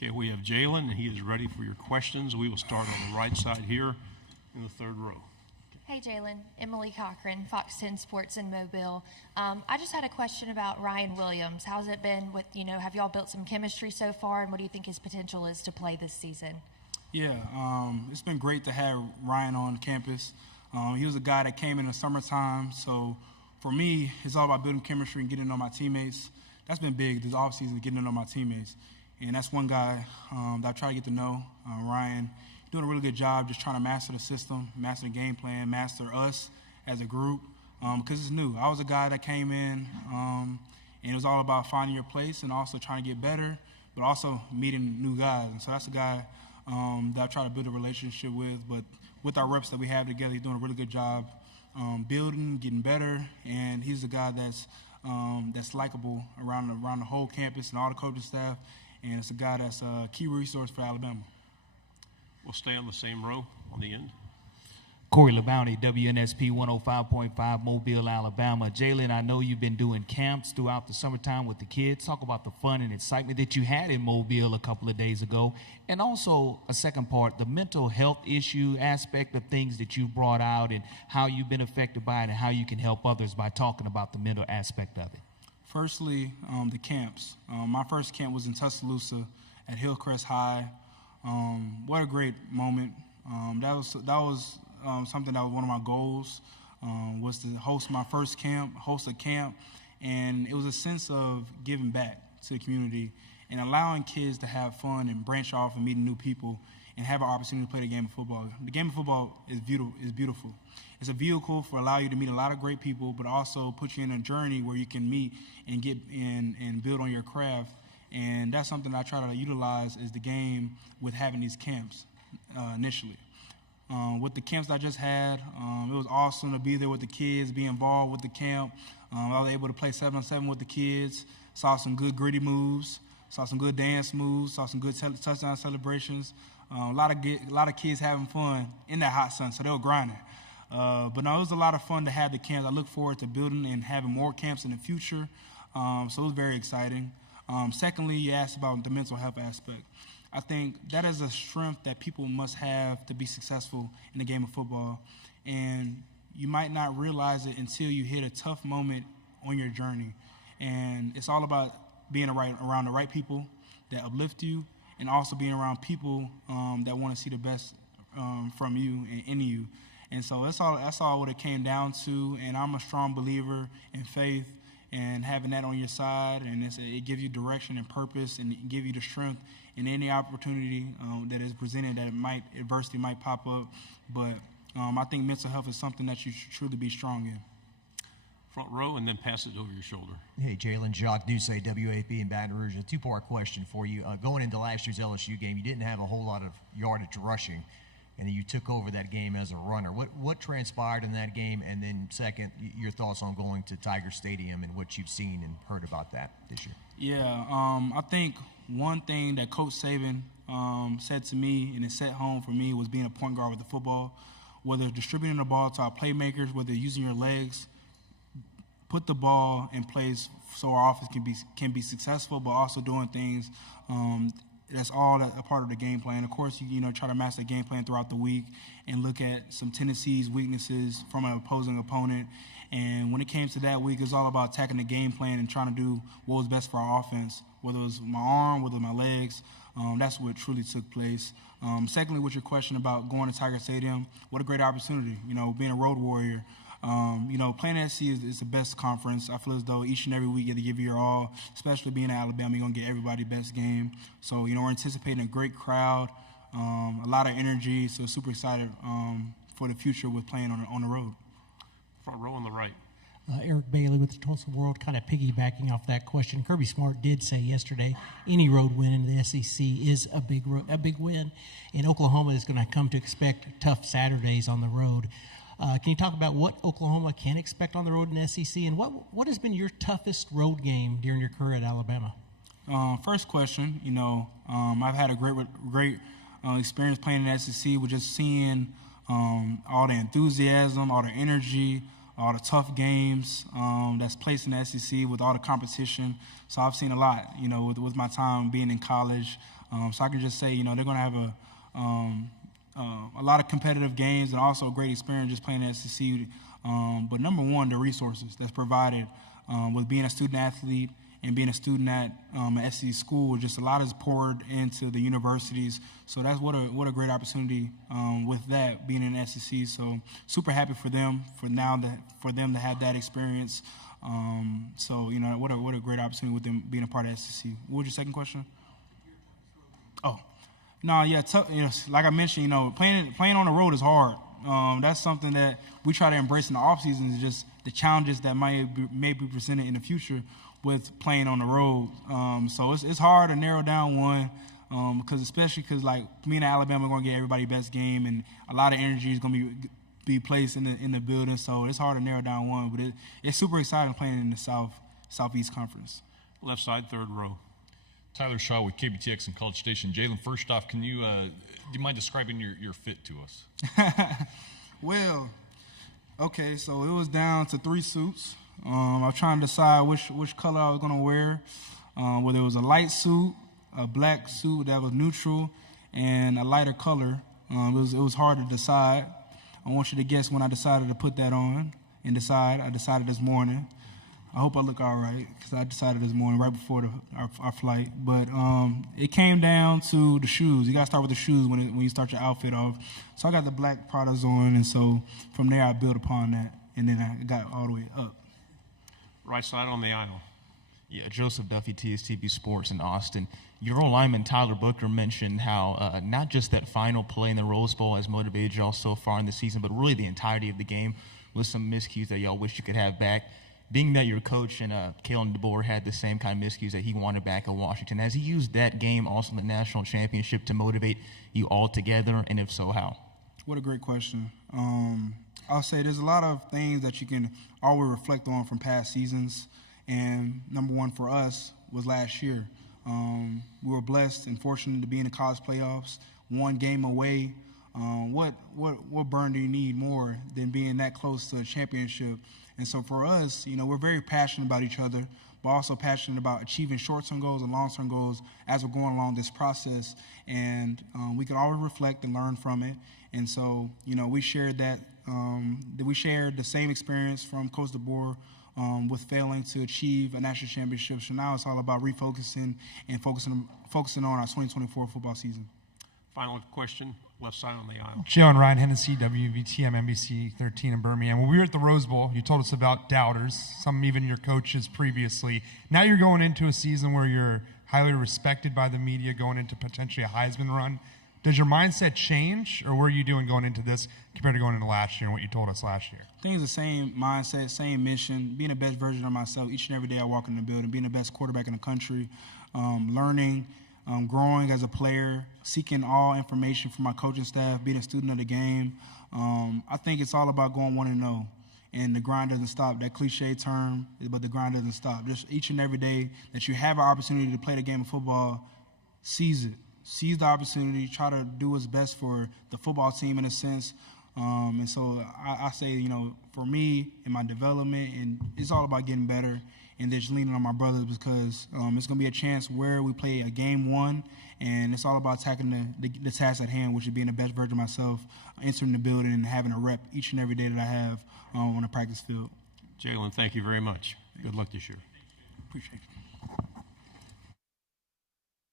Okay, we have Jalen, and he is ready for your questions. We will start on the right side here in the third row. Hey, Jalen. Emily Cochran, Fox 10 Sports in Mobile. I just had a question about Ryan Williams. How's it been with, have y'all built some chemistry so far, and what do you think his potential is to play this season? Yeah, it's been great to have Ryan on campus. He was a guy that came in the summertime, so for me, it's all about building chemistry and getting to know my teammates. That's been big this offseason, getting to know my teammates. And that's one guy that I try to get to know, Ryan. Doing a really good job just trying to master the system, master the game plan, master us as a group, because it's new. I was a guy that came in, and it was all about finding your place and also trying to get better, but also meeting new guys. And so that's a guy that I try to build a relationship with. But with our reps that we have together, he's doing a really good job building, getting better, and he's a guy that's likable around the whole campus and all the coaching staff. And it's a guy that's a key resource for Alabama. We'll stay on the same row on the end. Corey LeBounty, WNSP 105.5, Mobile, Alabama. Jalen, I know you've been doing camps throughout the summertime with the kids. Talk about the fun and excitement that you had in Mobile a couple of days ago. And also, a second part, the mental health issue aspect of things that you brought out and how you've been affected by it and how you can help others by talking about the mental aspect of it. Firstly, the camps. My first camp was in Tuscaloosa at Hillcrest High. What a great moment. That was something that was one of my goals, was to host my first camp, host a camp, and it was a sense of giving back to the community and allowing kids to have fun and branch off and meeting new people and have an opportunity to play the game of football. The game of football is beautiful. It's a vehicle for allow you to meet a lot of great people, but also put you in a journey where you can meet and get in and build on your craft. And that's something I try to utilize as the game with having these camps initially. With the camps I just had, it was awesome to be there with the kids, be involved with the camp. I was able to play 7-on-7 with the kids, saw some good gritty moves, saw some good dance moves, saw some good touchdown celebrations. A lot of kids having fun in that hot sun, so they were grinding. But no, it was a lot of fun to have the camps. I look forward to building and having more camps in the future, so it was very exciting. Secondly, you asked about the mental health aspect. I think that is a strength that people must have to be successful in the game of football, and you might not realize it until you hit a tough moment on your journey. And it's all about being around the right people that uplift you, and also being around people that want to see the best from you and in you. And so that's all what it came down to. And I'm a strong believer in faith and having that on your side, and it gives you direction and purpose, and it gives you the strength in any opportunity that is presented that adversity might pop up. But I think mental health is something that you should truly be strong in. Front row, and then pass it over your shoulder. Hey, Jalen, Jacques Doucet, WAP in Baton Rouge. A two-part question for you. Going into last year's LSU game, you didn't have a whole lot of yardage rushing, and you took over that game as a runner. What transpired in that game? And then second, your thoughts on going to Tiger Stadium and what you've seen and heard about that this year. Yeah, I think one thing that Coach Saban said to me, and it set home for me, was being a point guard with the football. Whether distributing the ball to our playmakers, whether using your legs, put the ball in place so our offense can be successful, but also doing things that's all a part of the game plan. Of course, you try to master the game plan throughout the week and look at some tendencies, weaknesses from an opposing opponent. And when it came to that week, it was all about attacking the game plan and trying to do what was best for our offense, whether it was my arm, whether it was my legs. That's what truly took place. Secondly, with your question about going to Tiger Stadium, what a great opportunity, being a road warrior. Playing SC is the best conference. I feel as though each and every week you have to give your all, especially being in Alabama, you're going to get everybody's best game. So, we're anticipating a great crowd, a lot of energy, so super excited for the future with playing on the road. Front row on the right. Eric Bailey with the Tulsa World, kind of piggybacking off that question. Kirby Smart did say yesterday any road win in the SEC is a big win, and Oklahoma is going to come to expect tough Saturdays on the road. Can you talk about what Oklahoma can expect on the road in the SEC, and what has been your toughest road game during your career at Alabama? First question, I've had a great experience playing in the SEC with just seeing all the enthusiasm, all the energy, all the tough games that's placed in the SEC with all the competition. So I've seen a lot, with my time being in college. So I can just say, they're going to have a lot of competitive games and also a great experience just playing in the SEC. But number one, the resources that's provided with being a student athlete and being a student at an SEC school, just a lot is poured into the universities. So that's what a great opportunity with that being in the SEC. So super happy for them for them to have that experience. So what a great opportunity with them being a part of SEC. What was your second question? Oh, no, yeah. Like I mentioned, playing on the road is hard. That's something that we try to embrace in the off season, is just the challenges that may be presented in the future with playing on the road. So it's hard to narrow down one, because like me and Alabama are going to get everybody's best game, and a lot of energy is going to be placed in the building. So it's hard to narrow down one, but it's super exciting playing in the Southeast Conference. Left side, third row. Tyler Shaw with KBTX and College Station. Jalen, first off, do you mind describing your fit to us? Well, okay, so it was down to 3 suits. I was trying to decide which color I was going to wear. Whether it was a light suit, a black suit that was neutral, and a lighter color. It was hard to decide. I want you to guess when I decided to put that on and decide. I decided this morning. I hope I look all right, because I decided this morning right before our flight. But it came down to the shoes. You got to start with the shoes when you start your outfit off. So I got the black Pradas on, and so from there I built upon that, and then I got all the way up. Right side on the aisle. Yeah, Joseph Duffy, TSTV Sports in Austin. Your old lineman, Tyler Booker, mentioned how not just that final play in the Rose Bowl has motivated y'all so far in the season, but really the entirety of the game with some miscues that y'all wish you could have back. Being that your coach and Kalen DeBoer had the same kind of miscues that he wanted back at Washington, has he used that game also in the national championship to motivate you all together, and if so, how? What a great question. I'll say there's a lot of things that you can always reflect on from past seasons, and number one for us was last year. We were blessed and fortunate to be in the college playoffs, one game away. What burn do you need more than being that close to a championship? And so for us, we're very passionate about each other, but also passionate about achieving short-term goals and long-term goals as we're going along this process. And we can always reflect and learn from it. And so, we shared that. We shared the same experience from Coach DeBoer with failing to achieve a national championship. So now it's all about refocusing and focusing on our 2024 football season. Final question, left side on the aisle. Jalen Ryan, Hennessy, WVTM, NBC 13 in Birmingham. When we were at the Rose Bowl, you told us about doubters, some even your coaches previously. Now you're going into a season where you're highly respected by the media, going into potentially a Heisman run. Does your mindset change, or what are you doing going into this compared to going into last year and what you told us last year? I think it's the same mindset, same mission, being the best version of myself each and every day I walk in the building, being the best quarterback in the country, learning, growing as a player, seeking all information from my coaching staff, being a student of the game. I think it's all about going 1-0, and the grind doesn't stop. That cliche term, but the grind doesn't stop. Just each and every day that you have an opportunity to play the game of football, seize it. Seize the opportunity, try to do what's best for the football team in a sense. And so I say, for me and my development, and it's all about getting better and just leaning on my brothers, because it's going to be a chance where we play a game one, and it's all about tackling the task at hand, which is being the best version of myself, entering the building and having a rep each and every day that I have on the practice field. Jalen, thank you very much. Good luck this year. Appreciate it.